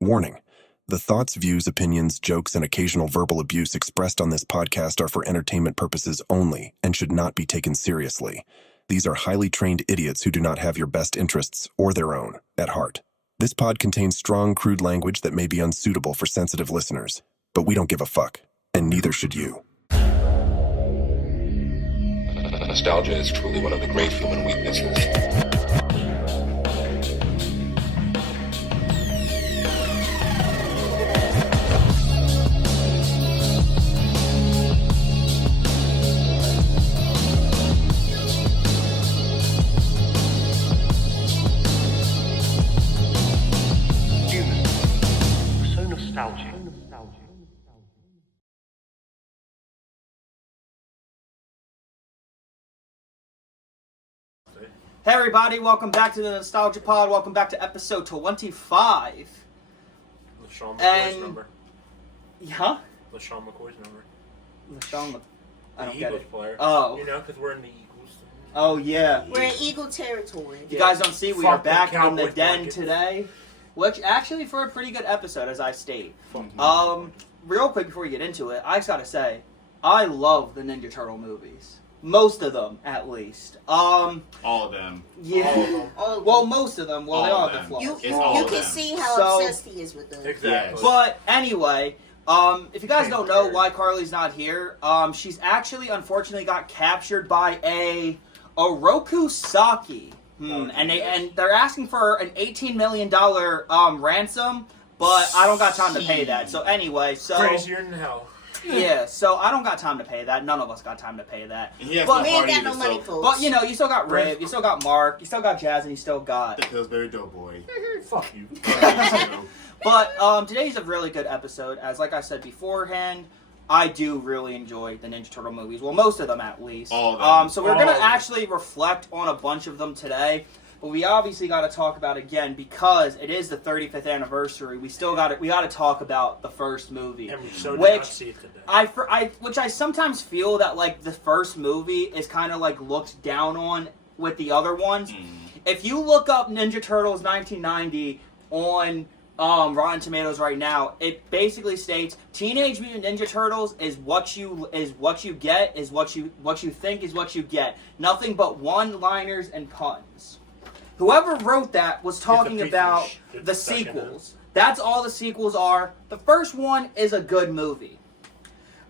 Warning. The thoughts, views, opinions, jokes, and occasional verbal abuse expressed on this podcast are for entertainment purposes only and should not be taken seriously. These are highly trained idiots who do not have your best interests or their own at heart. This pod contains strong, crude language that may be unsuitable for sensitive listeners, but we don't give a fuck, and neither should you. Nostalgia is truly one of the great human weaknesses. Hey everybody, welcome back to the Nostalgia Pod. Welcome back to episode 25. LaShawn McCoy's And- number. Huh? LaShawn McCoy's number. LaShawn, I don't The get Eagles it. player. Oh. You know, because we're in the Eagles. Oh yeah. We're in Eagle territory. You guys don't see, we are Fuck the back in the Cowboys den blanket. today. Which actually for a pretty good episode, as I state. Fuck. Real quick before we get into it, I just gotta say, I love the Ninja Turtle movies. Most of them, at least. All of them. Yeah. Oh, Well, most of them. Well, they All all of have the them. flaws. you all you of can them. see how So- obsessed he is with them. Exactly. But anyway, if you guys don't know why Carleigh's not here, she's actually unfortunately got captured by a Oroku Saki. And they're asking for an $18 million ransom, but I don't got time to pay that. So anyway, Crazier than hell. yeah, so I don't got time to pay that. None of us got time to pay that. And he has But- no We ain't party got no money, so folks. But you know, you still got Riv, you still got Mark, you still got Jazz, and you still got. the Pillsbury Doughboy. Fuck you. But today's a really good episode, as like I said beforehand, I do really enjoy the Ninja Turtle movies. Well, most of them at least. All of them. So we're All gonna of them. actually reflect on a bunch of them today, but we obviously got to talk about again because it is the 35th anniversary. We got to talk about the first movie. And we so did Which- not see it today. Which I sometimes feel that like the first movie is kind of like looked down on with the other ones. If you look up Ninja Turtles 1990 on Rotten Tomatoes right now, it basically states Teenage Mutant Ninja Turtles is what you get, is what you think is what you get. Nothing but one-liners and puns. Whoever wrote that was talking piece of about shit the second sequels. That's all the sequels are. The first one is a good movie.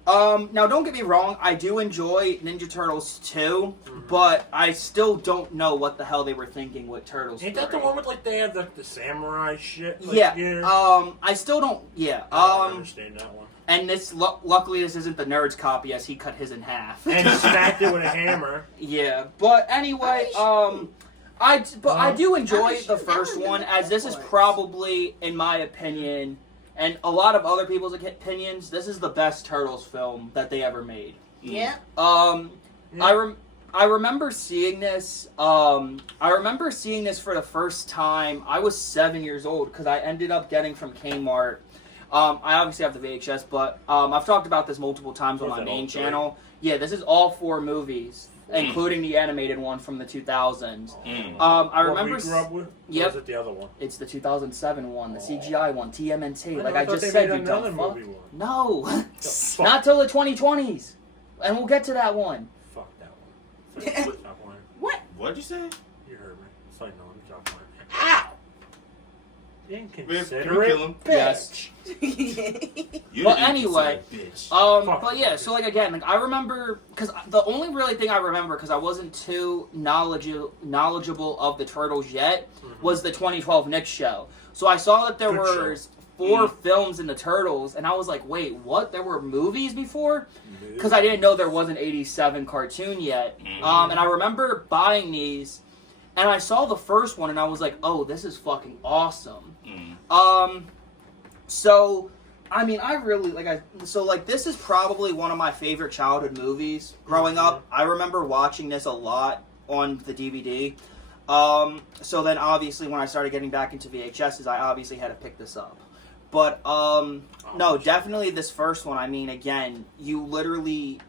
Now, don't get me wrong, I do enjoy Ninja Turtles 2, but I still don't know what the hell they were thinking with Turtles 3. Ain't that the one with like they have the samurai shit? Like, Yeah, I still don't, yeah, I don't understand that one. and this, luckily this isn't the Nerd's copy as he cut his in half. And he smacked it with a hammer. Yeah, but anyway, I do enjoy the first one, as this is probably, in my opinion, and a lot of other people's opinions, this is the best Turtles film that they ever made. Yeah. I remember seeing this. I remember seeing this for the first time. I was 7 years old because I ended up getting from Kmart. I obviously have the VHS, but I've talked about this multiple times on Was my it main all three? channel. Yeah, this is all 4 movies, including the animated one from the 2000s. I remember. What we grew up with? Yep. Or was it the other one? It's the 2007 one, the CGI one, TMNT. Like I thought just they said, made you dumb another fuck. movie one. No, The fuck? not till the 2020s, and we'll get to that one. Fuck that one. Stop playing. What'd you say? You heard me. It's like, no, I'm stop playing. Ow! Riv, can Inconsiderate. we kill him? Yes. You Well, didn't anyway, say bitch. Fuck. but yeah, so like again, like I remember, because the only really thing I remember, because I wasn't too knowledgeable of the Turtles yet, was the 2012 Nick show. So I saw that there Good were show. 4 films in the Turtles, and I was like, wait, what? There were movies before? Because I didn't know there was an 87 cartoon yet. And I remember buying these, and I saw the first one, and I was like, oh, this is fucking awesome. So, I mean, I really, this is probably one of my favorite childhood movies. Growing up, I remember watching this a lot on the DVD. So then, obviously, when I started getting back into VHSs, I obviously had to pick this up. But, no, definitely this first one, I mean, again, you literally,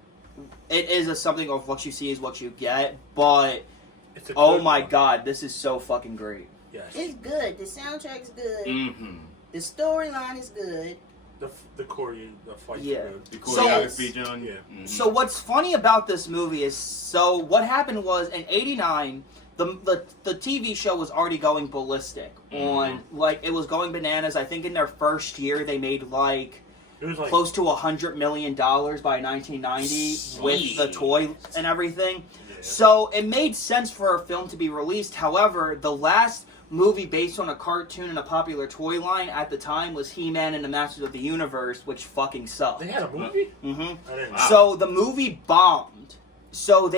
it is something of what you see is what you get, but, It's a oh good my one. god, this is so fucking great. Yes. It's good. The soundtrack's good. Mm-hmm. The storyline is good. The fight. Yeah. The So- choreography, John. Yeah. Mhm. So what's funny about this movie is, so what happened was in '89, the TV show was already going ballistic on, like, it was going bananas. I think in their first year they made like It was like close to $100 million by 1990 with the toy and everything. Yeah. So it made sense for a film to be released. However, the last movie based on a cartoon and a popular toy line at the time was He-Man and the Masters of the Universe, which fucking sucked. They had a movie. Mm-hmm. I didn't. So the movie bombed. So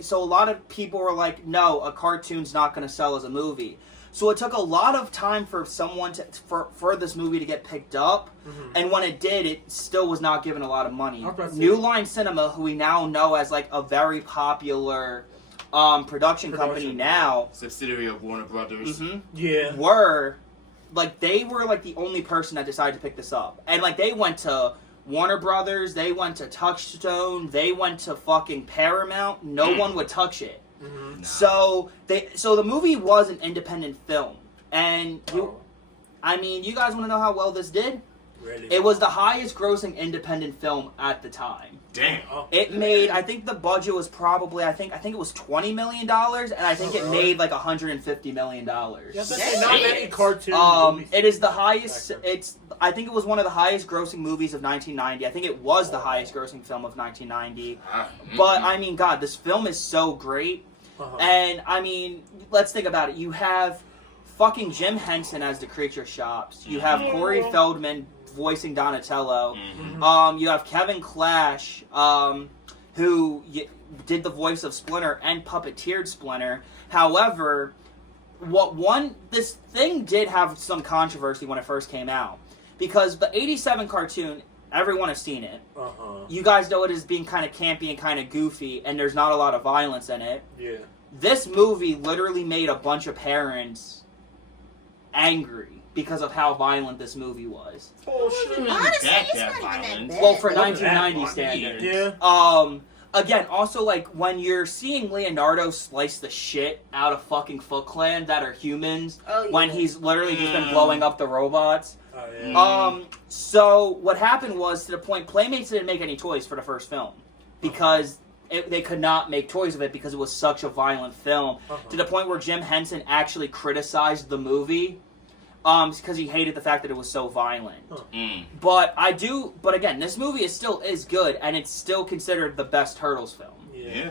so a lot of people were like, "No, a cartoon's not going to sell as a movie." So it took a lot of time for someone for this movie to get picked up, and when it did, it still was not given a lot of money. New Line Cinema, who we now know as like a very popular production company now, Subsidiary of Warner Brothers. Yeah. were they were like the only person that decided to pick this up, and like they went to Warner Brothers, they went to Touchstone, they went to fucking Paramount. No one would touch it. Nah. So the movie was an independent film, and I mean, you guys want to know how well this did? Really? It was the highest grossing independent film at the time. Damn. Oh. It made, I think the budget was probably, I think it was $20 million, and I think it made like $150 million. Yeah, but not many cartoon movies. It is the highest. I think it was one of the highest grossing movies of 1990. I think it was the highest grossing film of 1990. But I mean, God, this film is so great. And I mean, let's think about it. You have fucking Jim Henson as the Creature Shops. You have Corey Feldman voicing Donatello. You have Kevin Clash, who did the voice of Splinter and puppeteered Splinter. However, this thing did have some controversy when it first came out, because the '87 cartoon, everyone has seen it. You guys know it as being kind of campy and kind of goofy, and there's not a lot of violence in it. Yeah. This movie literally made a bunch of parents angry because of how violent this movie was. Honestly, it's not even that bad. Well, for It wasn't 1990 that standards. Yeah. Again, also, like, when you're seeing Leonardo slice the shit out of fucking Foot Clan that are humans, when he's literally just been blowing up the robots. Oh, yeah. So what happened was, to the point, Playmates didn't make any toys for the first film, because they could not make toys of it because it was such a violent film, to the point where Jim Henson actually criticized the movie, because he hated the fact that it was so violent. But again, this movie is good, and it's still considered the best Turtles film. Yeah.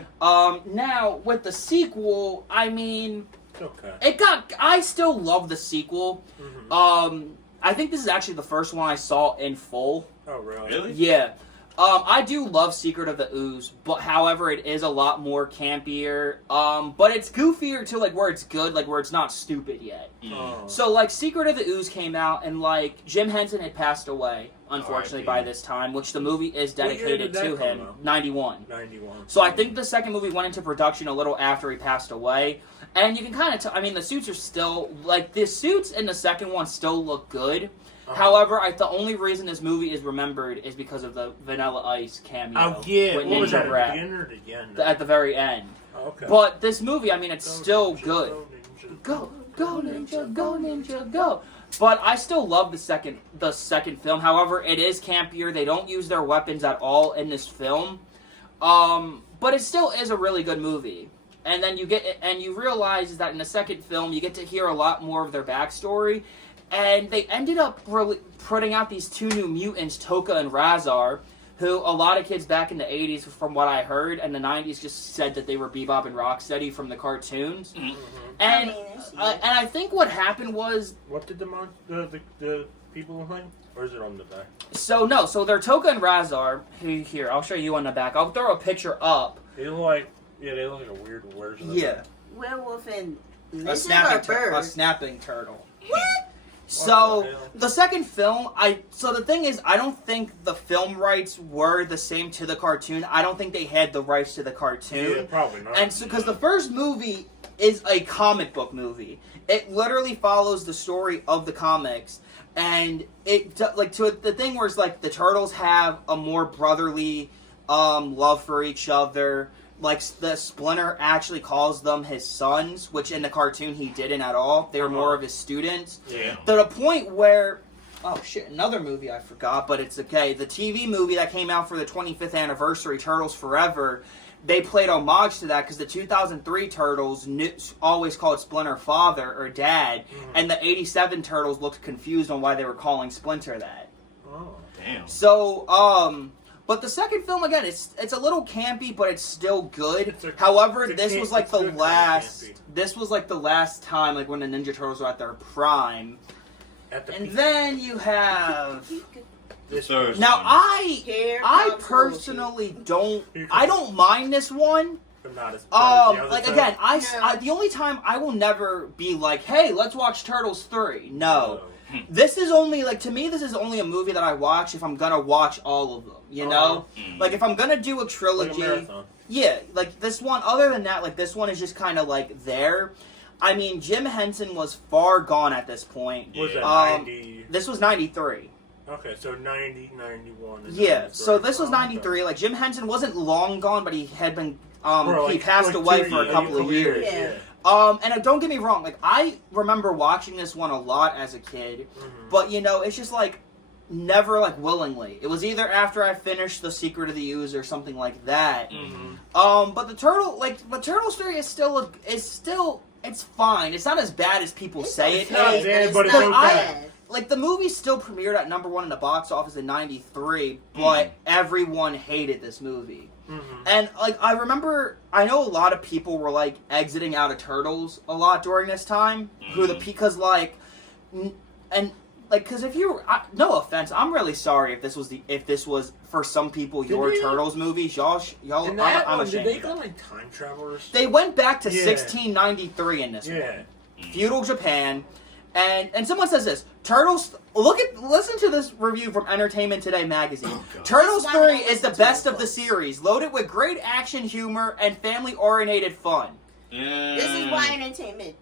Now, with the sequel, I mean, Okay. I still love the sequel. I think this is actually the first one I saw in full. Oh, really? Really? Yeah. I do love Secret of the Ooze, but however, it is a lot more campier. But it's goofier to, like, where it's good, like, where it's not stupid yet. Oh. So, like, Secret of the Ooze came out, and, like, Jim Henson had passed away, unfortunately, by this time, which the movie is What year dedicated did that to come him. out? 91. 91. So I think the second movie went into production a little after he passed away. And you can kind of I mean, the suits are still, like, the suits in the second one still look good. However, the only reason this movie is remembered is because of the Vanilla Ice cameo. Oh, yeah. with What was that, Ninja at Rat the beginning or the end? at the very end. Oh, okay. But this movie, I mean, it's still good. Go, Go Ninja, go Ninja, go! But I still love the second film. However, it is campier. They don't use their weapons at all in this film. But it still is a really good movie. And then you realize that in the second film, you get to hear a lot more of their backstory. And they ended up really putting out these two new mutants, Toka and Razar, who a lot of kids back in the 80s, from what I heard, and the 90s just said that they were Bebop and Rocksteady from the cartoons. And I think what happened was... What did the people look like? Or is it on the back? So they're Toka and Razar. Here, I'll show you on the back. I'll throw a picture up. They look like a weird version of Yeah. Werewolf and A lizard or bird? snapping turtle. What? So, the second film, so the thing is, I don't think the film rights were the same to the cartoon. I don't think they had the rights to the cartoon. Yeah, probably not. And so, because the first movie is a comic book movie. It literally follows the story of the comics. And the thing where it's like the turtles have a more brotherly love for each other. Like, the Splinter actually calls them his sons, which in the cartoon he didn't at all. They were more of his students. Yeah. To the point where Oh shit, another movie I forgot, but it's okay. The TV movie that came out for the 25th anniversary, Turtles Forever, they played homage to that because the 2003 Turtles always called Splinter Father or Dad, and the 87 Turtles looked confused on why they were calling Splinter that. Oh, Damn. So, but the second film, again, it's a little campy, but it's still good. However, this was like the last time, like when the Ninja Turtles were at their prime. And then you have... This third Now, one. I personally don't mind this one. But not as bad as the like other again, I the only time I will never be like, hey, let's watch Turtles 3. No. This is only, like, to me, this is only a movie that I watch if I'm gonna watch all of them, you know? Like, if I'm gonna do a trilogy... Like a marathon. Yeah, like, this one, other than that, like, this one is just kind of, like, there. I mean, Jim Henson was far gone at this point. Was that 90? This was 93. Okay, so 90, 91. And Yeah, so this was 93. 93. Like, Jim Henson wasn't long gone, but he had been... he For passed away for a couple of years. Yeah. And don't get me wrong, like, I remember watching this one a lot as a kid, but, you know, it's just, like, never, like, willingly. It was either after I finished The Secret of the Ooze or something like that. But the Turtle story is still, it's fine. It's not as bad as people say it is. But it's okay. Like, the movie still premiered at #1 in the box office in 93, but everyone hated this movie. And, like, I know a lot of people were, like, exiting out of Turtles a lot during this time. Because, like, because if no offense, I'm really sorry if this was for some people your Turtles movies. Y'all, I'm ashamed. Did they go, like, time travelers? They went back to 1693 in this one. Feudal Japan. And someone says this, Turtles, listen to this review from Entertainment Today magazine. Turtles 3 is the best of the series, loaded with great action, humor, and family-oriented fun. This is why entertainment...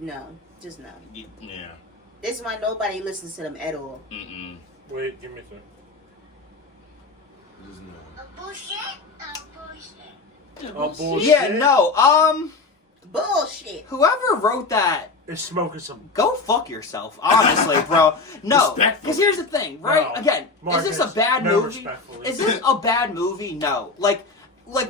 No, just no. Yeah. This is why nobody listens to them at all. Wait, give me a second. Bullshit. Yeah, no, Bullshit. whoever wrote that, It's smoking some... go fuck yourself, honestly, bro. No, because here's the thing, right? No. Again, Marcus, is this a bad no, movie? respectfully. Is this a bad movie? No. Like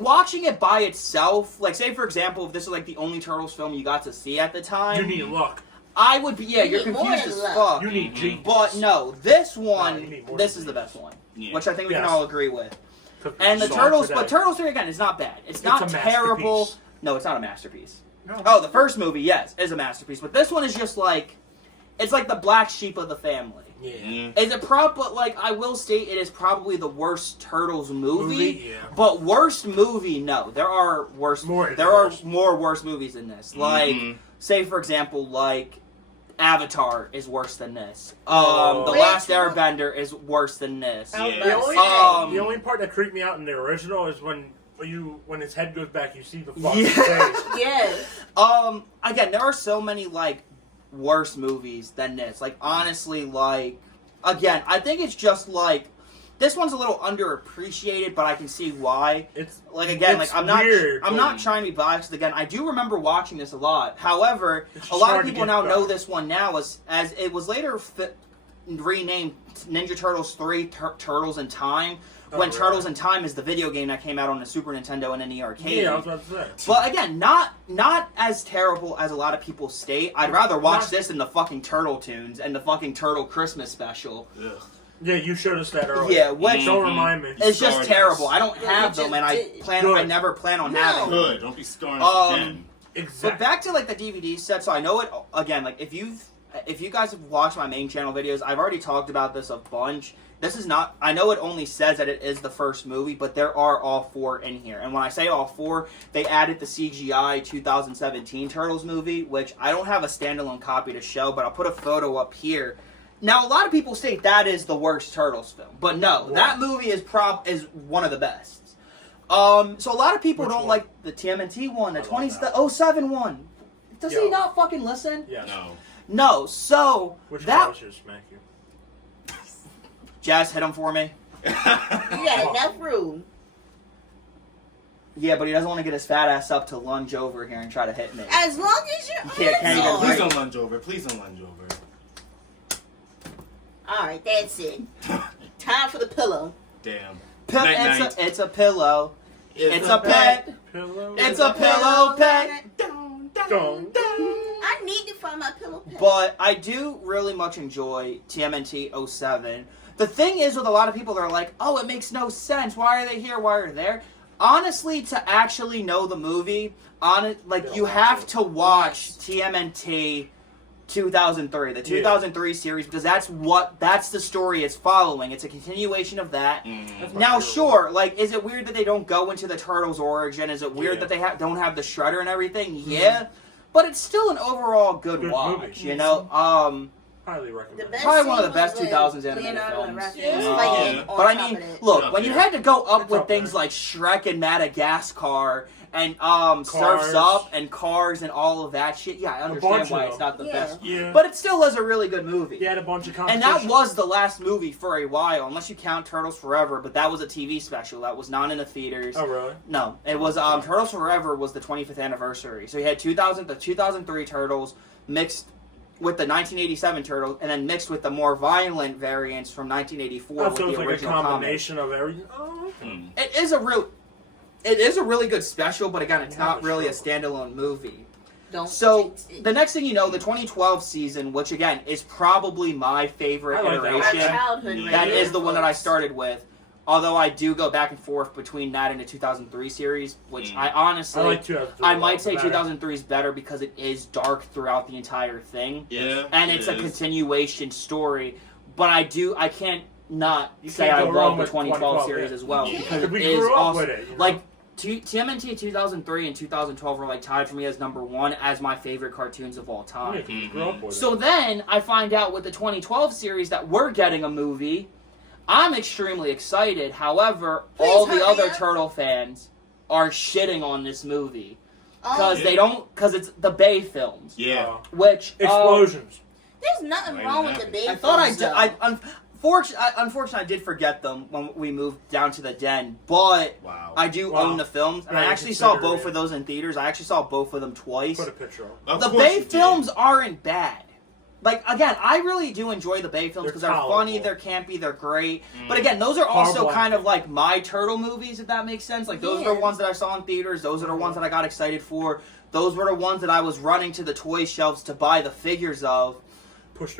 watching it by itself, like, say, for example, if this is, like, the only Turtles film you got to see at the time... You need luck. I would be, yeah, You you're need more confused than as luck. fuck. You need genius. But no, this you one, need more this than is the genius. best one. Yeah. Which I think we can Yes. all agree with. Took And the so Turtles, today. but Turtles 3, again, is not bad. It's not a terrible. masterpiece. No, it's not a masterpiece. No. Oh, the first movie, yes, is a masterpiece. But this one is just like, it's like the black sheep of the family. Yeah. Is it but like, I will state it is probably the worst Turtles movie. Yeah. But worst movie, no. There are worse, More worse movies than this. Like, say for example, like, Avatar is worse than this. The Last Airbender is worse than this. The only part that creeped me out in the original is when his head goes back, you see the fucking face. Yes. Again, there are so many, like, worse movies than this. Like, honestly, like, again, I think it's just, like, this one's a little underappreciated, but I can see why. It's like, again, it's like, I'm not weird, not trying to be biased. Again, I do remember watching this a lot. However, It's a just lot hard of to people get now know back. this one now as it was later renamed Ninja Turtles 3 Turtles in Time. When really? Turtles in Time is the video game that came out on the Super Nintendo and in the arcade. Yeah, I was about to say. But again, not as terrible as a lot of people state. I'd rather watch this than the fucking Turtle Tunes and the fucking Turtle Christmas special. Ugh. Yeah, you showed us that earlier. Yeah, which Don't remind me. it's just Stardust. terrible. I don't Yeah, have you them, just and I did. never plan on No. having them. Good. Don't be scarring us again. Exactly. But back to like the DVD set. So I know it again. Like if you guys have watched my main channel videos, I've already talked about this a bunch. This is not... I know it only says that it is the first movie, but there are all 4 in here. And when I say all 4, they added the CGI 2017 Turtles movie, which I don't have a standalone copy to show, but I'll put a photo up here. Now, a lot of people state that is the worst Turtles film. But no, that movie is one of the best. So a lot of people Which don't one? like the TMNT one, the I love that. 07 one. Does Yo. he not fucking listen? Yes. No. No, so... Which that... one should smack you? Jazz, hit him for me. You got enough room. Yeah, but he doesn't want to get his fat ass up to lunge over here and try to hit me. As long as you're can't on even Please break. don't lunge over. Please don't lunge over. All right, that's it. Time for the pillow. Damn. It's a pillow. It's a pet. Pillow. It's a pillow pet. I need to find my pillow pet. But I do really much enjoy TMNT 07. The thing is with a lot of people, they're like, oh, it makes no sense. Why are they here? Why are they there? Honestly, to actually know the movie, you have to watch TMNT 2003, the 2003 series, because that's the story it's following. It's a continuation of that. Now, sure, is it weird that they don't go into the Turtles' origin? Is it weird that they don't have the Shredder and everything? Yeah. But it's still an overall good watch, movie. you know? Highly recommend. Probably one of the best 2000s animated films. But I mean, look, when you had to go up with things like Shrek and Madagascar and Surf's Up and Cars and all of that shit, yeah, I understand why it's not the best. Yeah. But it still was a really good movie. You had a bunch of and that was the last movie for a while, unless you count Turtles Forever, but that was a TV special. That was not in the theaters. Oh, really? No. It was, Turtles Forever was the 25th anniversary. So you had the 2003 Turtles mixed with the 1987 Turtles, and then mixed with the more violent variants from 1984 with the original like a combination of everything. Oh, okay. It is a really good special, but again, it's not really a standalone movie. So the next thing you know, the 2012 season, which again is probably my favorite iteration. That is the one that I started with. Although I do go back and forth between that and the 2003 series, which I honestly, I might say 2003 is better because it is dark throughout the entire thing. Yeah. And it's a continuation story. But I can't not say I love the 2012 series as well. Because it is awesome. Like, TMNT 2003 and 2012 were tied for me as number one as my favorite cartoons of all time. So then I find out with the 2012 series that we're getting a movie. I'm extremely excited. However, all the other Turtle fans are shitting on this movie because because it's the Bay films. Yeah. Which explosions. There's nothing wrong with the Bay films. I thought unfortunately, I did forget them when we moved down to the den, but I do own the films, and I actually saw both of those in theaters. I actually saw both of them twice. Put a picture on. The Bay films aren't bad. Again, I really do enjoy the Bay films because they're funny, they're campy, they're great. But again, those are also kind of like my Turtle movies, if that makes sense. Those are the ones that I saw in theaters. Those are the ones that I got excited for. Those were the ones that I was running to the toy shelves to buy the figures of.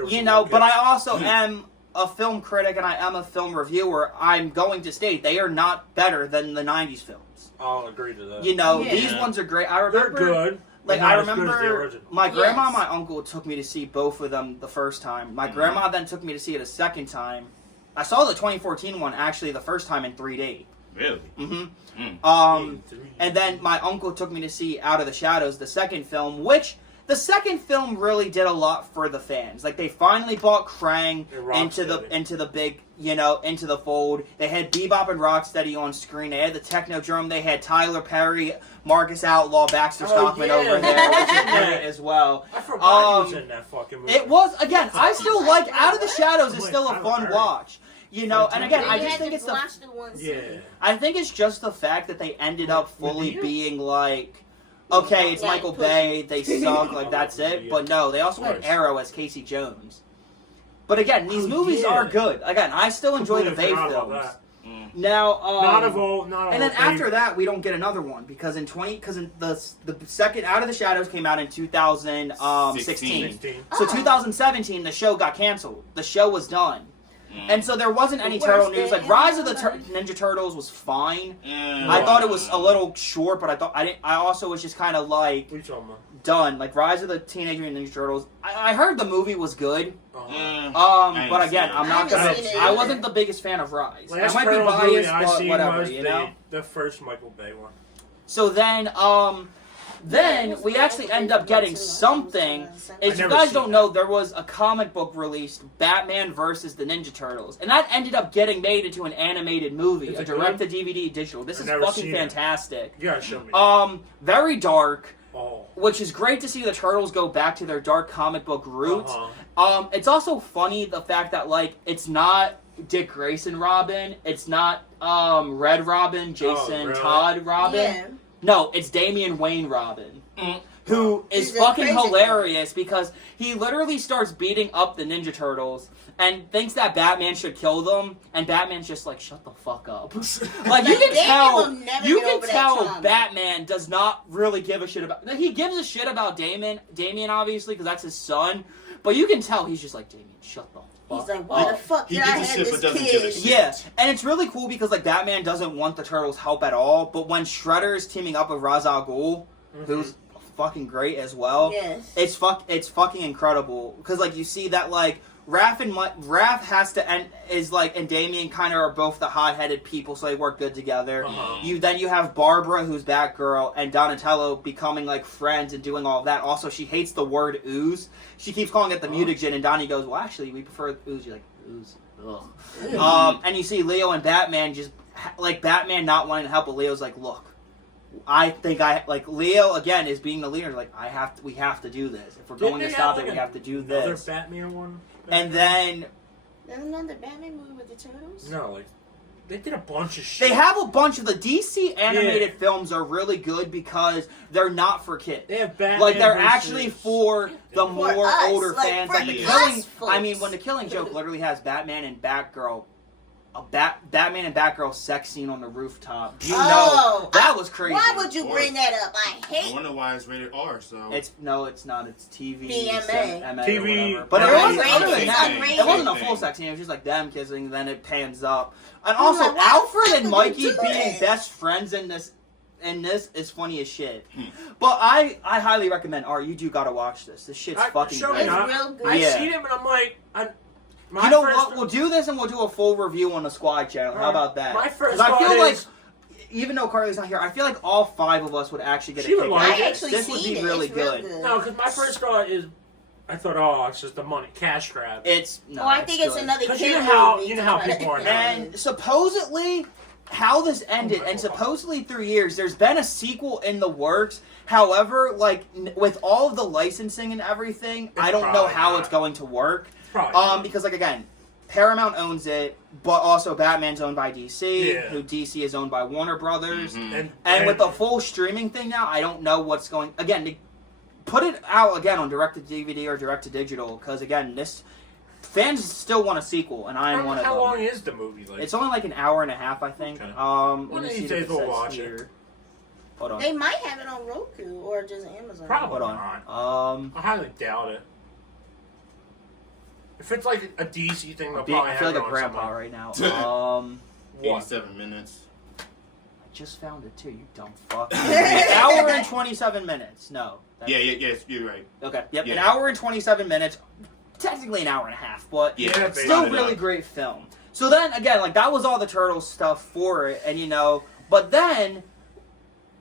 You know, but I also am a film critic and I am a film reviewer. I'm going to state they are not better than the 90s films. I'll agree to that. You know, these ones are great. I remember, they're good. I remember my grandma and my uncle took me to see both of them the first time. My grandma then took me to see it a second time. I saw the 2014 one actually the first time in 3D. Really? Mm-hmm. And then my uncle took me to see Out of the Shadows, the second film, which the second film really did a lot for the fans. They finally brought Krang into the big, into the fold. They had Bebop and Rocksteady on screen. They had the Technodrome. They had Tyler Perry, Marcus Outlaw, Baxter Stockman over there, which is great as well. I forgot he was in that fucking movie. It was, again, I still like Out of the Shadows is still a fun watch. And again, I just think it's I think it's just the fact that they ended up fully being okay, it's Michael Bay, they suck, that's it. But no, they also had Arrow as Casey Jones. But again, these movies are good. Again, I still enjoy the Bay films. Now, and then after that, we don't get another one because the second Out of the Shadows came out in 2016. So 2017, the show got canceled. The show was done. And so there wasn't any Turtle news. Rise of the Ninja Turtles was fine. I thought it was a little short, but I also was just kind of done. Rise of the Teenage Mutant Ninja Turtles. I heard the movie was good. But again, I wasn't the biggest fan of Rise. I might be biased, but whatever, the first Michael Bay one. So then we actually end up getting something. As you guys don't know, there was a comic book released, Batman versus the Ninja Turtles, and that ended up getting made into an animated movie, a direct-to-DVD digital. This is fucking fantastic. You gotta show me. Very dark. Which is great to see the Turtles go back to their dark comic book roots. It's also funny the fact that it's not Dick Grayson Robin, it's not Red Robin, Jason Todd Robin. Yeah. No, it's Damian Wayne Robin. who is He's a fucking crazy hilarious because he literally starts beating up the Ninja Turtles and thinks that Batman should kill them, and Batman's just like, shut the fuck up. Like, you can Batman tell, will never get over that trauma. Batman does not really give a shit about, he gives a shit about Damien obviously, because that's his son, but you can tell he's just like, Damien, shut the fuck up. He's like, why the fuck did I have this kid? Yeah, and it's really cool because, like, Batman doesn't want the Turtles' help at all, but when Shredder is teaming up with Ra's al Ghul, who's fucking great as well, it's fucking incredible, because, like, you see that, like, Raph has to and Damien kind of are both the hot-headed people, so they work good together. Then you have Barbara, who's Batgirl, and Donatello becoming like friends and doing all of that. Also, she hates the word ooze. She keeps calling it the mutagen, and Donnie goes, "Well, actually, we prefer ooze." You're like, ooze. Ugh. And you see Leo and Batman just like Batman not wanting to help, but Leo's like, "Look, I think Leo again is being the leader. Like, we have to do this. If we're going to stop it, we have to do this." Another Batman one. And then there's another Batman movie with the Turtles? No, like they did a bunch of shit. They have a bunch of the DC animated films are really good because they're not for kids. They have Batman like they're versus... actually for the more us, older like, fans. for Like the us Killing, folks. I mean, when the Killing Joke literally has Batman and Batgirl. Batman and Batgirl sex scene on the rooftop. You know that was crazy. Why would you bring that up? I wonder why it's rated R. So it's not. It's TV, BMA. TV. But it wasn't rated. other than that. It's It wasn't a full sex scene. It was just like them kissing. And then it pans up. And also, like, why Alfred and would Mikey you do being it? best friends in this is funny as shit. But I highly recommend you do gotta watch this. This shit's fucking great. It's real good. I've seen him and I'm like, you know what? We'll do this and we'll do a full review on the Squad channel. How about that? My first I feel thought like, is, even though Carleigh's not here, I feel like all 5 of us would actually get a She would kick like out it. of this. This would be really It's real good. no, because my first thought is, I thought, it's just a cash grab. I think it's another Because kid you know how people are now. And supposedly, how this ended, and supposedly through years, there's been a sequel in the works. However, like with all of the licensing and everything, I don't know how it's going to work. Because like again, Paramount owns it, but also Batman's owned by DC, who DC is owned by Warner Brothers. And with the full streaming thing now, I don't know what's going... Again, to put it out again on direct-to-DVD or direct-to-digital, because again, fans still want a sequel, and I am one of them. How long is the movie? Like? It's only like an hour and a half, I think. Okay. One of these days we'll watch it. Hold on. They might have it on Roku or just Amazon. Probably Hold on. I highly doubt it. If it's like a DC thing, they'll probably I feel have like it a on grandpa somewhere. right now. 87 minutes. I just found it too, you dumb fuck. An hour and 27 minutes. No. Yes, you're right. Okay, yep. Yeah. An hour and 27 minutes. Technically an hour and a half, but still really great film. So then, again, like, that was all the Turtles stuff for it, and but then,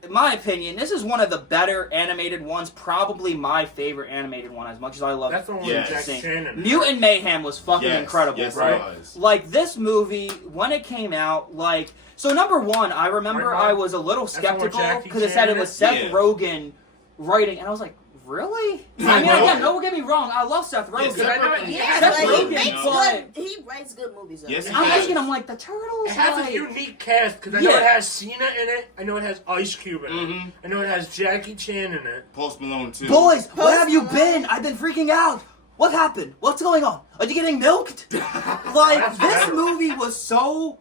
in my opinion, this is one of the better animated ones, probably my favorite animated one, as much as I love it. That's the one with Jackie Chan in it. Mutant Mayhem was fucking incredible, right? It was. Like, this movie, when it came out, like... So, number one, I remember I was a little skeptical, because it said it was Seth Rogen writing, and I was like, really? I mean, again, don't get me wrong, I love Seth Rogen. He writes good movies. Yes, I'm like, the Turtles? It has a unique cast, because I know it has Cena in it, I know it has Ice Cube in it, I know it has Jackie Chan in it. Post Malone, too. Boys, where have you been? I've been freaking out. What happened? What's going on? Are you getting milked? Like, this movie was so...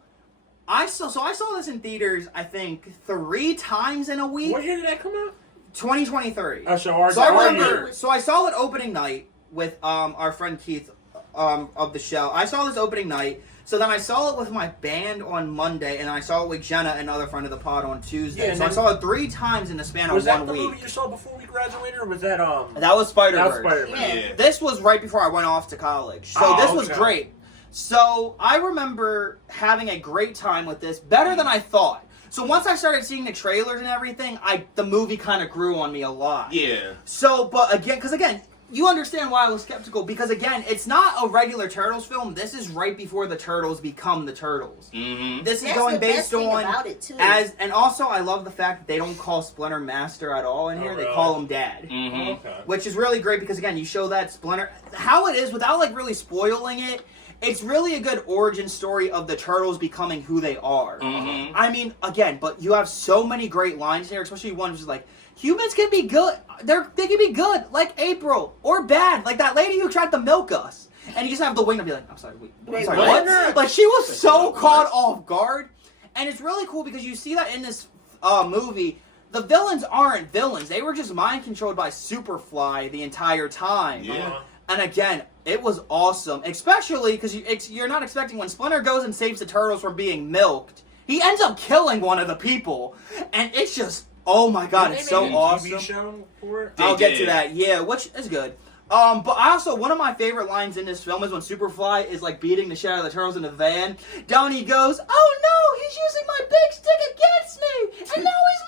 I saw this in theaters, I think, 3 times in a week. What year did that come out? 2023. So I remember. So I saw it opening night with our friend Keith of the show. I saw this opening night. So then I saw it with my band on Monday, and I saw it with Jenna, another friend of the pod, on Tuesday. So I saw it 3 times in the span of 1 week. Was that the movie you saw before we graduated, or was that That was Spider-Verse. That was Spider-Man. Yeah. This was right before I went off to college. So this was great. So I remember having a great time with this, better than I thought. So once I started seeing the trailers and everything, the movie kind of grew on me a lot. Yeah. So, but again, because again, you understand why I was skeptical, because again, it's not a regular Turtles film. This is right before the Turtles become the Turtles. Mm-hmm. This is That's going the based best thing on about it, too. and also I love the fact that they don't call Splinter Master at all in here. really? They call him Dad. Mm-hmm. Okay. Which is really great because again, you show that Splinter how it is without like really spoiling it. It's really a good origin story of the Turtles becoming who they are. Mm-hmm. I mean, again, but you have so many great lines here, especially one which is like, humans can be good. They can be good, like April, or bad, like that lady who tried to milk us. And you just have the wing to be like, I'm sorry, Wait, sorry, what? Like, she was so caught off guard. And it's really cool because you see that in this movie. The villains aren't villains. They were just mind controlled by Superfly the entire time. Yeah. And again, it was awesome. Especially because you're not expecting when Splinter goes and saves the turtles from being milked. He ends up killing one of the people. And it's just, oh my god, it's so awesome. TV show for it? I'll get to that, yeah, which is good. But I also, one of my favorite lines in this film is when Superfly is like beating the shit out of the turtles in the van. Donnie goes, "Oh no, he's using my big stick against me, and now he's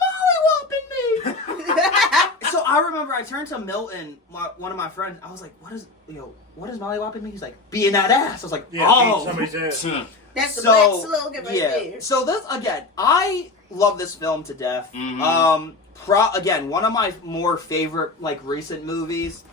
mollywopping me." So I remember I turned to Milton, one of my friends. I was like, "What is mollywopping me?" He's like, "Being that ass." I was like, Yeah, "Oh." somebody's ass. That's the black slogan right Yeah. there. So this again, I love this film to death. Again, one of my more favorite like recent movies.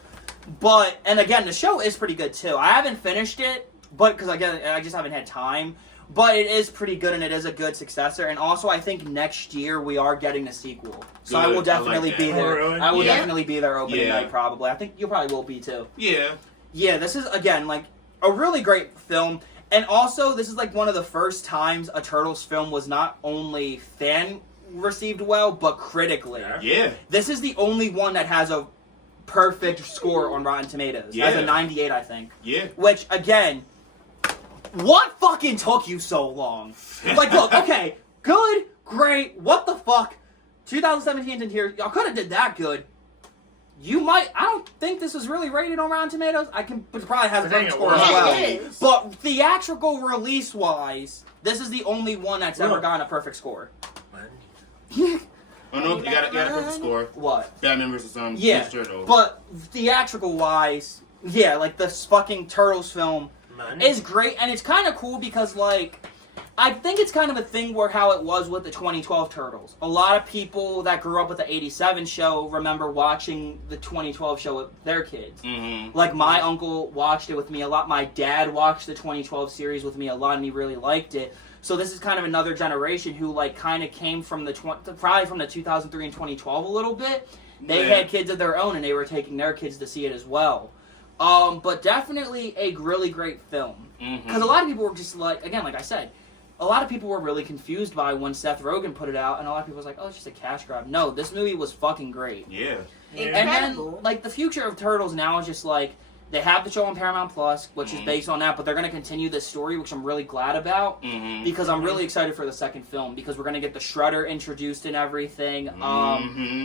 But, and again, the show is pretty good too. I haven't finished it, but because again, I just haven't had time. But it is pretty good, and it is a good successor. And also, I think next year we are getting a sequel, so I will definitely be there. Oh, really? I will definitely be there opening night, probably. I think you probably will be too. Yeah. Yeah, this is again like a really great film, and also this is like one of the first times a Turtles film was not only fan received well, but critically. Yeah. This is the only one that has a perfect score on Rotten Tomatoes. Yeah. As a 98, I think. Yeah. Which, again, what fucking took you so long? Like, look, okay, good, great, what the fuck? 2017's in here, y'all could have did that good. I don't think this was really rated on Rotten Tomatoes. It probably has a perfect score as well. It is. But theatrical release-wise, this is the only one that's ever gotten a perfect score. Oh no, you got a perfect score. What? Batman vs. Yeah, Turtles. but theatrical-wise, yeah, like this fucking Turtles film is great, and it's kind of cool because, like, I think it's kind of a thing where how it was with the 2012 Turtles. A lot of people that grew up with the 87 show remember watching the 2012 show with their kids. Mm-hmm. Like, my uncle watched it with me a lot. My dad watched the 2012 series with me a lot, and he really liked it. So this is kind of another generation who, like, kind of came from probably from the 2003 and 2012 a little bit. They had kids of their own, and they were taking their kids to see it as well. But definitely a really great film. Because a lot of people were just like, again, like I said, a lot of people were really confused by when Seth Rogen put it out, and a lot of people was like, oh, it's just a cash grab. No, this movie was fucking great. Yeah. And then, like, the future of Turtles now is just like, they have the show on Paramount Plus, which is based on that, but they're going to continue this story, which I'm really glad about, because I'm really excited for the second film, because we're going to get the Shredder introduced and everything.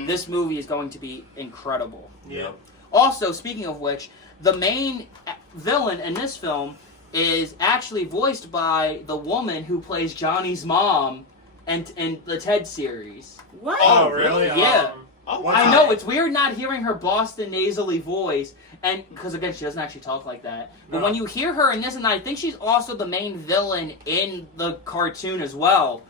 This movie is going to be incredible. Yep. Also, speaking of which, the main villain in this film is actually voiced by the woman who plays Johnny's mom in the Ted series. What? Oh, really? Yeah. Oh, I know, it's weird not hearing her Boston nasally voice, and because again, she doesn't actually talk like that. But when you hear her in this, and I think she's also the main villain in the cartoon as well.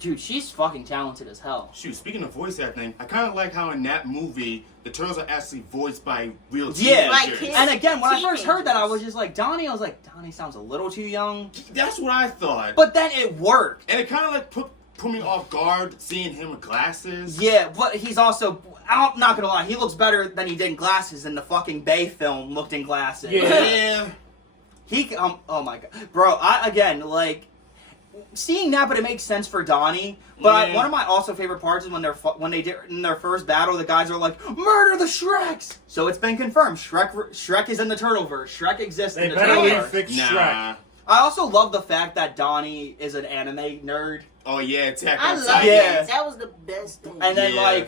Dude, she's fucking talented as hell. Shoot, speaking of voice acting, I kind of like how in that movie, the Turtles are actually voiced by real teenagers. Yeah, Like kids. and again, when I first heard that, I Teenagers. was just like, Donnie, I was like, Donnie sounds a little too young. That's what I thought. But then it worked. And it kind of like put me off guard seeing him with glasses. Yeah, but he's also, I'm not gonna lie, he looks better than he did in glasses in the fucking Bay film, looked in glasses. Yeah. He, oh my god. Bro, like, seeing that, but it makes sense for Donnie. But one of my also favorite parts is when they did in their first battle, the guys are like, murder the Shreks! So it's been confirmed, Shrek is in the Turtleverse. Shrek exists in the better leave Turtleverse. fix Nah. Shrek. I also love the fact that Donnie is an anime nerd. Oh yeah, Attack I on love Titan. Yeah. that. That was the best thing. And then, Yeah.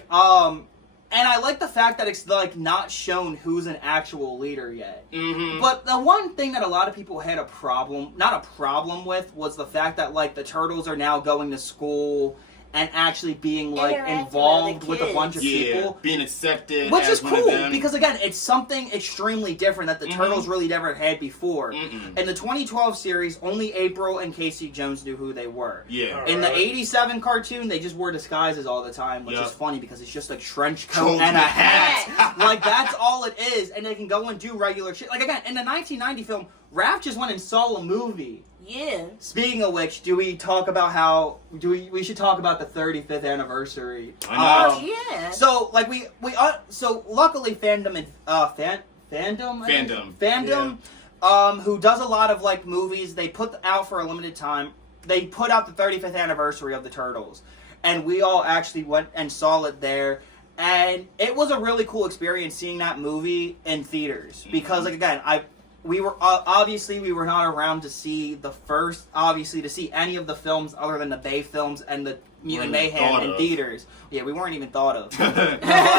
and I like the fact that it's, like, not shown who's an actual leader yet. Mm-hmm. But the one thing that a lot of people had not a problem with, was the fact that, like, the Turtles are now going to school and actually being, like, Interacting involved with with other a bunch of Yeah, people. being accepted. Which as is one of cool, them. because again, it's something extremely different that the Turtles really never had before. In the 2012 series, only April and Casey Jones knew who they were. Yeah. In the 87 cartoon, they just wore disguises all the time, which is funny because it's just a trench coat Coat and a and a hat. Like, that's all it is, and they can go and do regular shit. Like, again, in the 1990 film, Raph just went and saw a movie. Yeah. Speaking of which, do we talk about how we should talk about the 35th anniversary? I know. Oh yeah. So like so luckily fandom who does a lot of like movies, they put out for a limited time. They put out the 35th anniversary of the Turtles, and we all actually went and saw it there. And it was a really cool experience seeing that movie in theaters because, like, again, we were not around to see to see any of the films other than the Bay films and the Mutant Mayhem in theaters. Yeah, we weren't even thought of.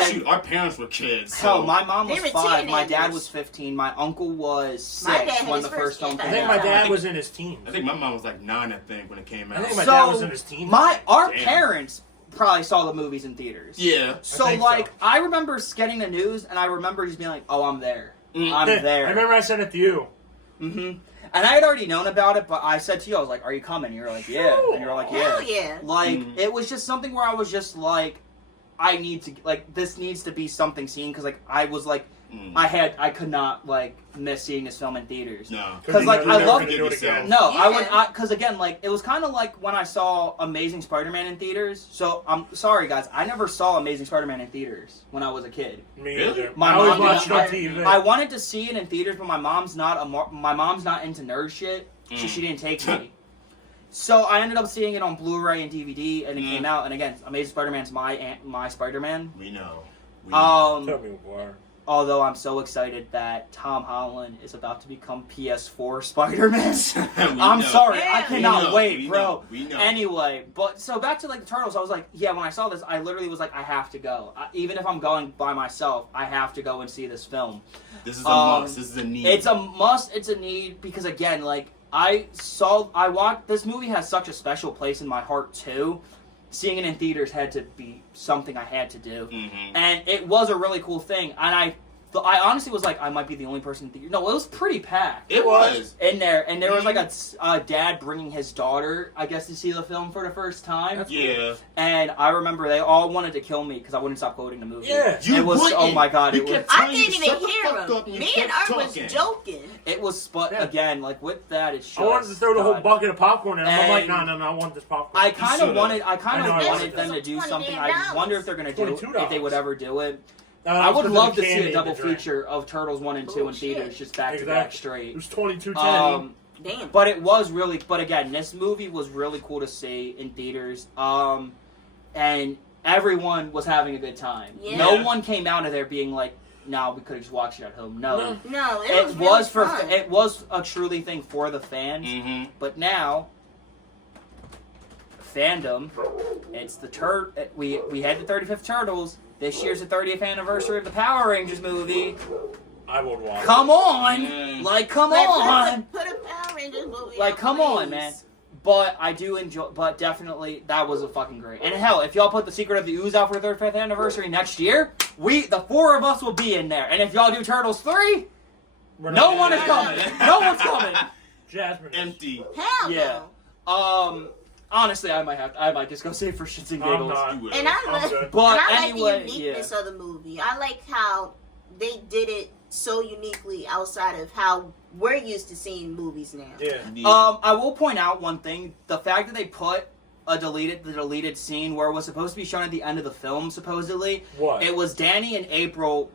Shoot, our parents were kids. So. Hell, my mom was 5, my teenagers. dad was 15, my uncle was 6 when the first film came out. I think my dad was in his teens. I think my mom was like 9, I think, when it came out. I think my dad was in his teens. Our parents probably saw the movies in theaters. Yeah. So, I remember getting the news, and I remember just being like, oh, I'm there. I'm there. I remember I sent it to you. Mm-hmm. And I had already known about it, but I said to you, I was like, are you coming? And you were like, yeah. And you were like, yeah. Hell yeah. Like, it was just something where I was just like, this needs to be something seen, because, like, I was like, I could not, like, miss seeing this film in theaters. No. Because, like, I love it. No, Yeah. because, again, like, it was kind of like when I saw Amazing Spider-Man in theaters. So, I'm sorry, guys, I never saw Amazing Spider-Man in theaters when I was a kid. Me either. My I always mom watched it on TV. I wanted to see it in theaters, but my mom's not into nerd shit, so she didn't take me. So I ended up seeing it on Blu-ray and DVD, and it came out. And again, Amazing Spider-Man's my Spider-Man. We know. Tell me why. Although I'm so excited that Tom Holland is about to become PS4 Spider-Man. I'm sorry, I cannot wait, bro. We know. Anyway, but so back to like the Turtles, I was like, yeah, when I saw this, I literally was like, I have to go. This if I'm going by myself, I have to go and see this film. This is a must. This is a need. It's a must. It's a need because again, like this movie has such a special place in my heart too. Seeing it in theaters had to be something I had to do, and it was a really cool thing. And I honestly was like, I might be the only person in theater. No, it was pretty packed. It was in there, and there was like a dad bringing his daughter, I guess, to see the film for the first time. Yeah, and I remember they all wanted to kill me because I wouldn't stop quoting the movie. Yeah, it was. Oh my god, it was. I didn't even hear him. Me and Art was joking. It was, but again, like with that, it's just. I wanted to throw the whole bucket of popcorn in. I'm like, no, I want this popcorn. I kind of wanted them to do something. I wonder if they're gonna do it, if they would ever do it. I would love to see a double feature of Turtles 1 and 2 in theaters, just back to back straight. It was $22.10. Damn. But it was really, but again, this movie was really cool to see in theaters. And everyone was having a good time. Yeah. No one came out of there being like, "No, we could have just watched it at home." No, it was fun. It was a truly thing for the fans. But now, fandom, it's the we had the 35th Turtles. This year's the 30th anniversary of the Power Rangers movie. I would watch. Come on, like come on. Put a Power Rangers movie. Like out, come please. on, man. But I do enjoy. But definitely, that was a fucking great. And hell, if y'all put the Secret of the Ooze out for the 35th anniversary next year, the 4 of us will be in there. And if y'all do Turtles 3, no one is coming. No one's coming. Jazmine. Empty. Hell yeah. no. Honestly, I might just go say for shits and giggles. And I like the uniqueness of the movie. I like how they did it so uniquely outside of how we're used to seeing movies now. Yeah. I will point out one thing: the fact that they put the deleted scene where it was supposed to be shown at the end of the film, supposedly. What? It was Danny and April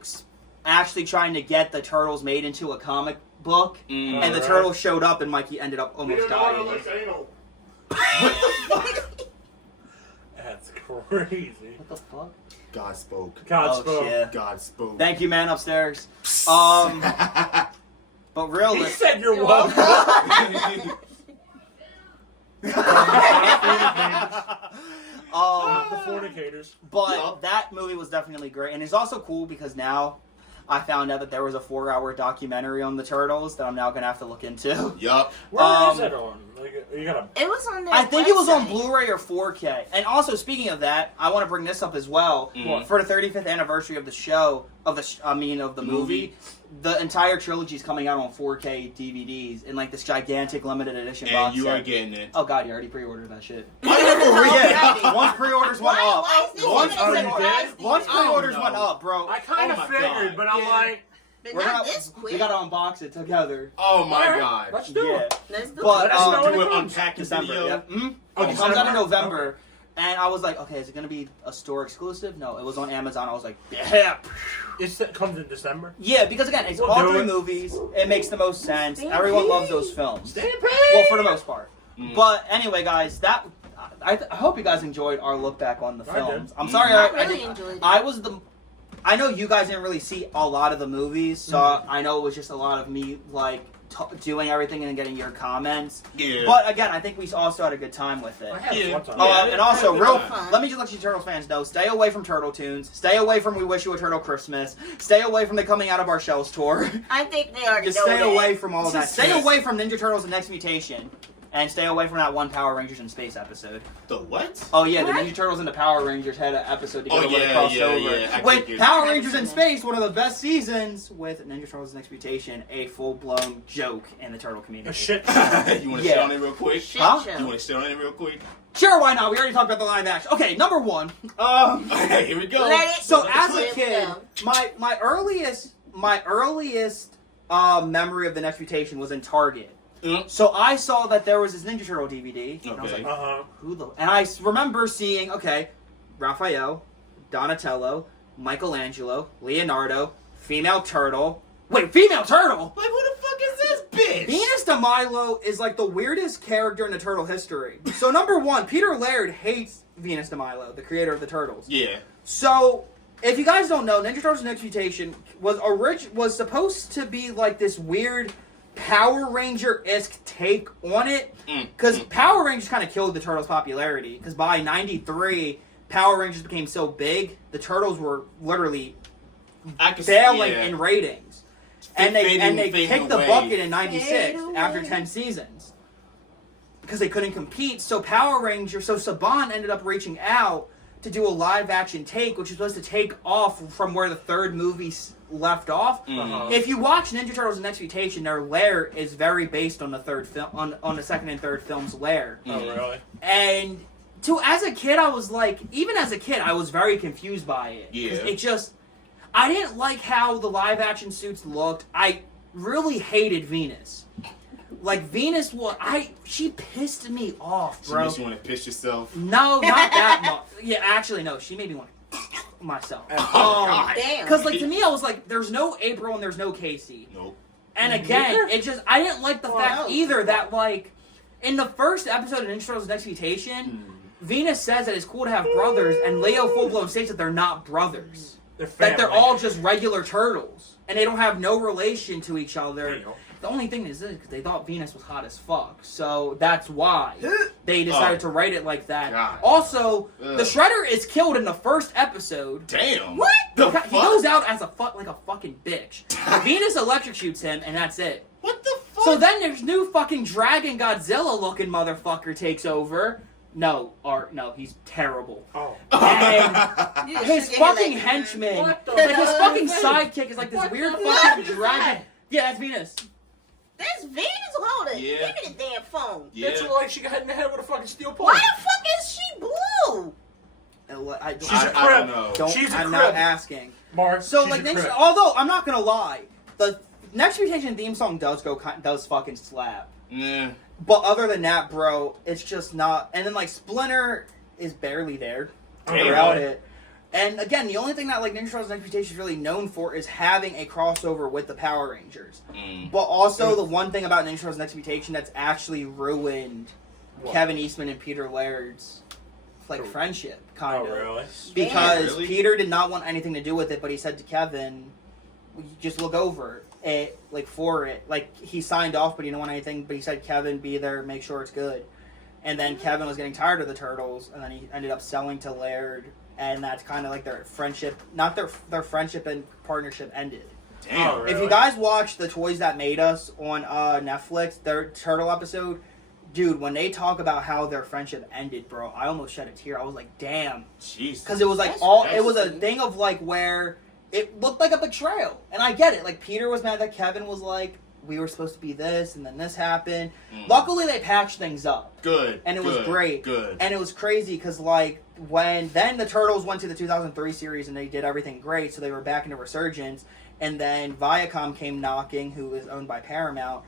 actually trying to get the Turtles made into a comic book, and the Turtles showed up, and Mikey ended up almost dying. What the fuck? That's crazy. What the fuck? God spoke. God spoke. Shit. God spoke. Thank you, man, upstairs. But really, he said you're welcome. The fornicators. But that movie was definitely great, and it's also cool because now I found out that there was a 4-hour documentary on the Turtles that I'm now gonna have to look into. Yup. Where is it on? It was on their I think website. it was on Blu-ray or 4K. And also, speaking of that, I want to bring this up as well. For the 35th anniversary of the show, of the movie, the entire trilogy is coming out on 4K DVDs in like this gigantic limited edition box And you set. are getting it. Oh god, you already pre-ordered that shit. Yeah. Once pre-orders went up. Why is this even a surprise to you? Once pre-orders went up, bro. I kind of figured, but I'm like, But not this quick. We gotta unbox it together. Oh my god. Let's do it. Let's do But, it. Do it unpacking December. video. Yep. Mm-hmm. Oh, It comes out in December? November. And I was like, okay, is it going to be a store exclusive? No, it was on Amazon. I was like, yeah. It comes in December? Yeah, because again, it's We'll all do 3 it. movies. It makes the most sense. Stampede. Everyone loves those films. Stampede! Well, for the most part. But anyway, guys, I hope you guys enjoyed our look back on the I did. films. I'm sorry, I I really enjoyed it. I know you guys didn't really see a lot of the movies, so I know it was just a lot of me like doing everything and getting your comments. Yeah. But again, I think we also had a good time with it. I had Yeah. one time. And also, Yeah, let me just let you Turtles fans know, stay away from Turtle Tunes, stay away from We Wish You a Turtle Christmas, stay away from the Coming Out of Our Shells tour. I think they already Just know stay that. away from all of that. Stay Yes. away from Ninja Turtles: The Next Mutation. And stay away from that one Power Rangers in Space episode. The what? Oh yeah, What? the Ninja Turtles and the Power Rangers had an episode together Oh, where they yeah, crossed yeah, over. yeah. I With think it- Power Rangers in Space, one of the best seasons, with Ninja Turtles: The Next Mutation, a full-blown joke in the turtle community. A shit. You want to Yeah. shit on it real quick? Shit Huh? show. You want to shit on it real quick? Sure, why not? We already talked about the live action. Okay, number 1. Okay, here we go. Let it So let as it a live kid, down. my earliest memory of the Next Mutation was in Target. Mm. So I saw that there was this Ninja Turtle DVD. And I was Okay. like, Uh-huh. who the? And I remember seeing, okay, Raphael, Donatello, Michelangelo, Leonardo, female turtle. Wait, female turtle? Like, who the fuck is this bitch? Venus de Milo is like the weirdest character in the turtle history. So number 1, Peter Laird hates Venus de Milo, the creator of the Turtles. Yeah. So, if you guys don't know, Ninja Turtles: Next Mutation was supposed to be like this weird Power Ranger-esque take on it, because Power Rangers kind of killed the Turtles' popularity. Because by '93, Power Rangers became so big, the Turtles were literally I can failing yeah. in ratings, and they Fading kicked the away. bucket in '96 Fade after away. 10 seasons because they couldn't compete. So Saban ended up reaching out to do a live action take, which is supposed to take off from where the third movie left off. Uh-huh. If you watch Ninja Turtles: The Next Mutation, their lair is very based on the third film, on the second and third film's lair. Oh, really? And as a kid, I was like, even as a kid, I was very confused by it. 'Cause Yeah. I didn't like how the live action suits looked. I really hated Venus. Like Venus she pissed me off, She bro. makes you want to piss yourself. No, not that much. Yeah, actually, no. She made me want to myself. God. Damn. Because, like, to me, I was like, there's no April and there's no Casey. Nope. And again, I didn't like the fact no. either that, like, in the first episode of Ninja Turtles: Next Mutation, Venus says that it's cool to have brothers, and Leo full-blown states that they're not brothers. They're That they're family. all just regular turtles. And they don't have no relation to each other. Damn. The only thing is this, because they thought Venus was hot as fuck. So that's why they decided to write it like that. God. Also, Ugh. the Shredder is killed in the first episode. Damn. What? The He fuck? goes out as like a fucking bitch. Venus electrocutes him, and that's it. What the fuck? So then there's new fucking Dragon Godzilla looking motherfucker takes over. No, he's terrible. Oh. And You just his shook your head fucking like, henchman, What the like his fuck? fucking sidekick is like this What weird the fucking fuck is dragon. that? Yeah, that's Venus. That's Venus. Hold it. Yeah. Give me the damn phone. Yeah. It's like she got hit in the head with a fucking steel pole. Why the fuck is she blue? She's a I crib. don't know. She's a I'm crib. not asking. Mark, So she's like, a next, crib. although I'm not gonna lie, the Next Mutation theme song does fucking slap. Yeah. But other than that, bro, it's just not. And then like Splinter is barely there Damn. throughout it. And again, the only thing that like Ninja Turtles: Next Mutation is really known for is having a crossover with the Power Rangers. But also the one thing about Ninja Turtles: Next Mutation that's actually ruined What? Kevin Eastman and Peter Laird's like friendship, kind Oh, of. really? Because Really? Peter did not want anything to do with it, but he said to Kevin, just look over it, like, for it. Like, he signed off, but he didn't want anything, but he said, Kevin, be there, make sure it's good. And then Kevin was getting tired of the Turtles, and then he ended up selling to Laird, and that's kind of like their friendship, not their friendship and partnership ended. Damn. Oh, really? If you guys watch The Toys That Made Us on Netflix, their Turtle episode, dude, when they talk about how their friendship ended, bro, I almost shed a tear. I was like, damn. Jesus. Because it was like That's it was a crazy. thing of like where it looked like a betrayal. And I get it. Like, Peter was mad that Kevin was like, we were supposed to be this, and then this happened. Luckily, they patched things up. Good. And it was great. Good. And it was crazy because, like, then the Turtles went to the 2003 series and they did everything great, so they were back into Resurgence. and then Viacom came knocking, who is owned by Paramount.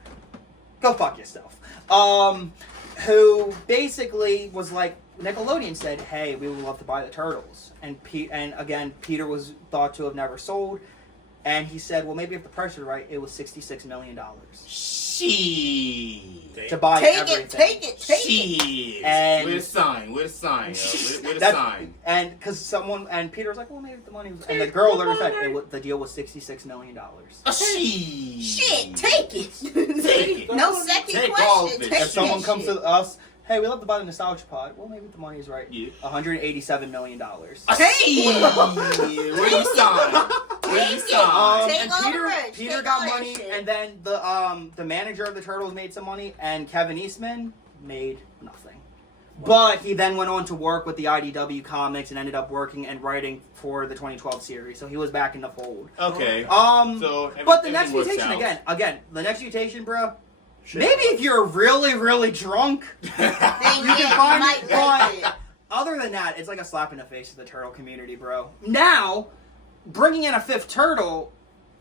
Go fuck yourself. Who basically was like, Nickelodeon said, hey, we would love to buy the Turtles. And again, Peter was thought to have never sold. And he said, well, maybe if the price was right, it was $66 million. Shit. To buy everything. Take it. And with a sign. With a sign. And because Peter was like, well, maybe if the money was... And the girl literally said, the deal was $66 million. Shit, take it. Take it. No second Take question. all of it. Take If someone that comes shit. to us, hey, we love to buy the Nostalgia Pod. Well, maybe if the money is right. Yeah. $187 million. Where you sign? Take And all the merch. Peter Take got all that money, shit. and then the manager of the Turtles made some money, and Kevin Eastman made nothing. But he then went on to work with the IDW comics and ended up working and writing for the 2012 series, so he was back in the fold. Okay. But the next works mutation out. again, the next mutation, bro. Maybe if you're really, really drunk, Then you can you find might it. like But other than that, it's like a slap in the face to the turtle community, bro. Now, bringing in a fifth turtle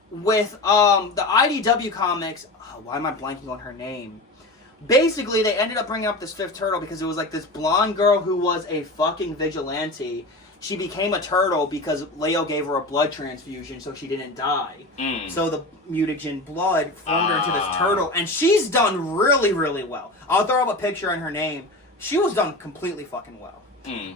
with the IDW comics. Oh, why am I blanking on her name? Basically, they ended up bringing up this fifth turtle because it was like this blonde girl who was a fucking vigilante. She became a turtle because Leo gave her a blood transfusion so she didn't die. So the mutagen blood formed her into this turtle, and she's done really, really well. I'll throw up a picture and her name. She was done completely fucking well.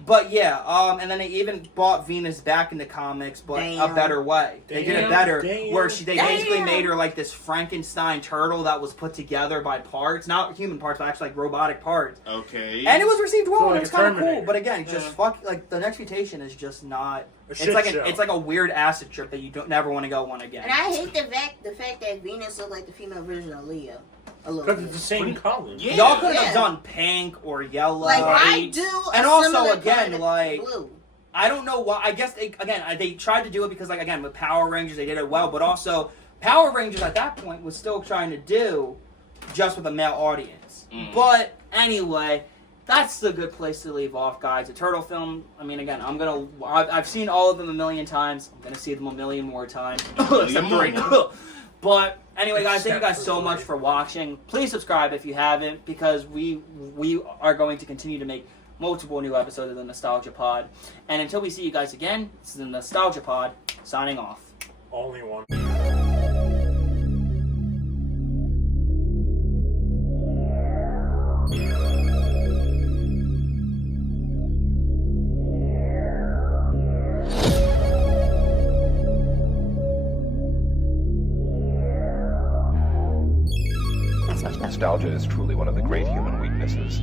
But yeah, and then they even brought Venus back into comics, but a better way. They did it better, where they basically made her like this Frankenstein turtle that was put together by parts, not human parts, but actually like robotic parts. Okay. And it was received well, So and like it was a kind of cool. Terminator. But again, just like the next mutation is just not. It's shit like show. it's like a weird acid trip that you don't never want to go on again. And I hate the fact that Venus looked like the female version of Leo. A little Because bit. it's the same color. Yeah. Y'all could have Yeah. done pink or yellow. Like I do, And a also, similar again, color like- blue. I don't know why. I guess they tried to do it because, like, again, with Power Rangers they did it well, but also Power Rangers at that point was still trying to do just with a male audience. But anyway, that's the good place to leave off, guys. A turtle film. I mean, again, I've seen all of them a million times. I'm gonna see them a million more times. Except for right now. But anyway, guys, thank you guys so much for watching. Please subscribe if you haven't, because we are going to continue to make multiple new episodes of the Nostalgia Pod. And until we see you guys again, this is the Nostalgia Pod, signing off. Only one. Nostalgia is truly one of the great human weaknesses.